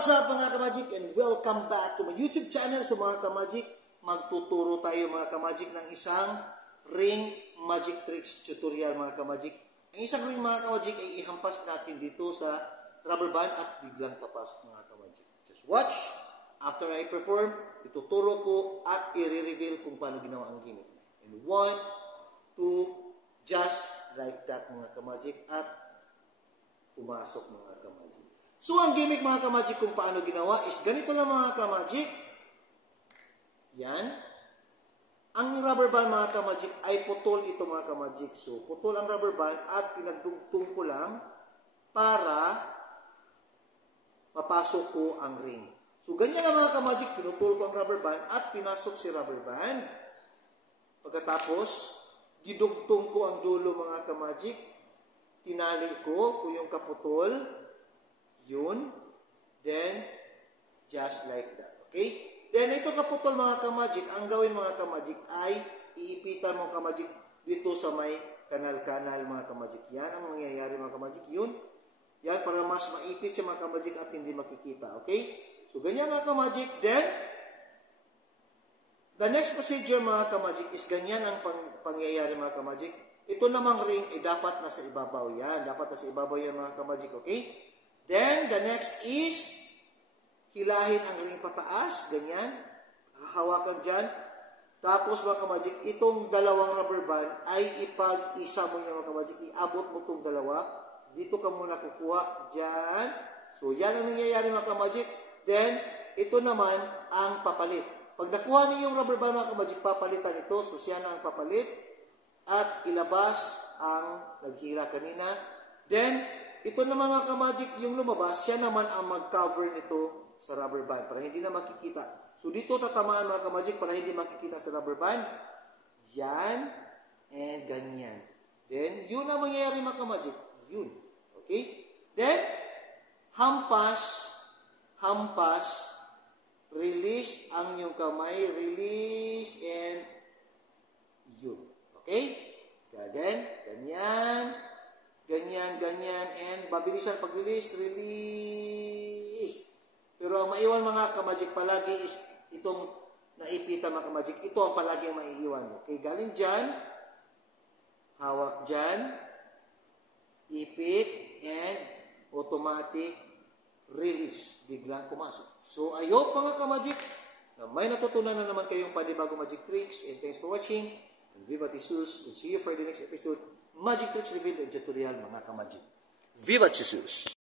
What's up mga kamajik, and welcome back to my YouTube channel. So mga kamajik, magtuturo tayo mga kamajik ng isang ring magic tricks tutorial mga kamajik. Ang isang ring mga kamajik ay ihampas natin dito sa rubber band at biglang papasok mga kamajik. Just watch. After I perform, ituturo ko at i-reveal kung paano ginawa ang gimmick. And 1, 2, just like that mga kamajik, at pumasok mga kamajik. So, ang gimmick mga kamajik kung paano ginawa is ganito lang mga kamajik. Yan. Ang rubber band mga kamajik ay putol ito mga kamajik. So, putol ang rubber band at pinagdugtong ko lang para mapasok ko ang ring. So, ganyan lang mga kamajik. Pinutol ko ang rubber band at pinasok si rubber band. Pagkatapos, gidugtong ko ang dulo mga kamajik. Tinali ko kung yung kaputol. Yun. Then, just like that. Okay? Then, ito kaputol mga kamajik. Ang gawin mga kamajik ay iipitan mo kamajik dito sa may kanal-kanal mga kamajik. Yan ang mangyayari mga kamajik. Yun. Yan para mas maipit siya mga kamajik at hindi makikita. Okay? So, ganyan mga kamajik. Then, the next procedure mga kamajik is ganyan ang pangyayari mga kamajik. Ito namang ring ay dapat nasa ibabaw. Yan. Dapat nasa ibabaw yan mga kamajik. Okay? Then, the next is, hilahin ang ring pataas, ganyan, hawakan dyan. Tapos, mga kamajik, itong dalawang rubber band ay ipag-isa mo yung mga kamajik, iabot mo itong dalawa. Dito ka muna kukuha, dyan. So, yan ang nangyayari mga kamajik. Then, ito naman ang papalit. Pag nakuha niyo yung rubber band mga kamajik, papalitan ito. So, siya na ang papalit. At ilabas ang naghila kanina. Then, ito naman mga kamajik, yung lumabas, siya naman ang mag-cover nito sa rubber band para hindi na makikita. So, dito tatamaan mga kamajik para hindi makikita sa rubber band. Yan. And ganyan. Then, yun ang mangyayari mga kamajik. Yun. Okay? Then, hampas, release ang iyong kamay, release, and yun. Okay? Then, ganyan. Ganyan, and mabilisan pag-release, release. Pero ang maiwan mga kamajik palagi is itong naipitan mga kamajik. Ito ang palagi ang maiiwan. Okay, galing dyan, hawak dyan, ipit, and automatic release. Biglang pumasok. So, I hope mga kamajik na may natutunan na naman kayong panibagong magic tricks. And thanks for watching. And Viva Jesus. And see you for the next episode. Magic tricks revealed and tutorial mga kamajik. Viva Jesus!